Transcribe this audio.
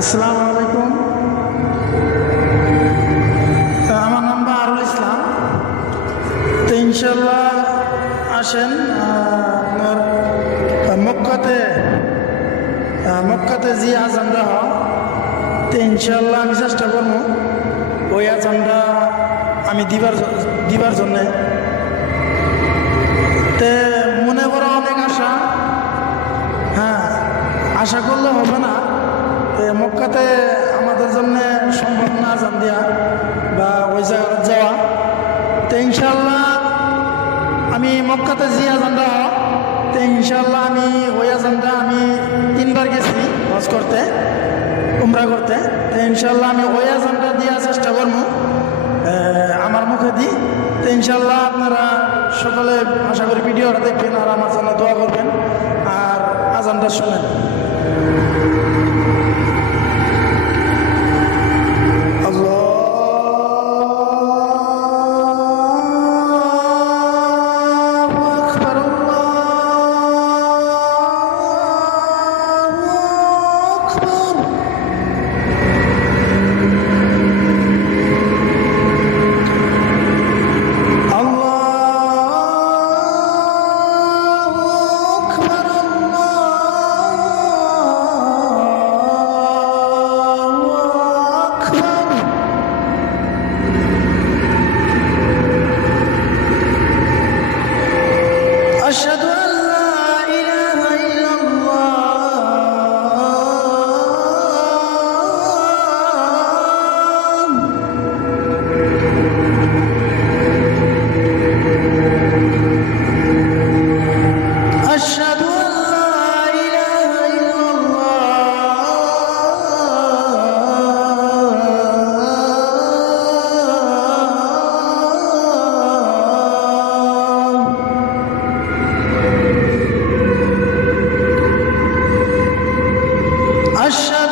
আসসালামু আলাইকুম। আমার নাম বাহারুল ইসলাম। তো ইনশাল্লাহ আসেন আপনার মক্কাতে যে আজানটা হয়, তো ইনশাল্লাহ আমি চেষ্টা করবো ওই আজানটা আমি দিবার জন্যে। তে মনে করো অনেক আশা, হ্যাঁ, আশা করলে হবে না। মক্কাতে আমাদের জন্য সম্ভব না আজান দেওয়া বা ওই জায়গায় যাওয়া। তো ইনশাল্লাহ আমি মক্কাতে যে আজানটা হয়, তো ইনশাল্লাহ আমি ওই আজানটা আমি 3বার গেছি হজ করতে, উমরা করতে। তো ইনশাল্লাহ আমি ওই আজানটা দেওয়ার চেষ্টা করবো আমার মুখে দিই। তো ইনশাল্লাহ আপনারা সকালে আশা করি ভিডিওটা দেখবেন আর আমার জন্য দোয়া করবেন আর আজানটা শুনেন। أشهد أن لا إله إلا الله أشهد أن لا إله إلا الله أشهد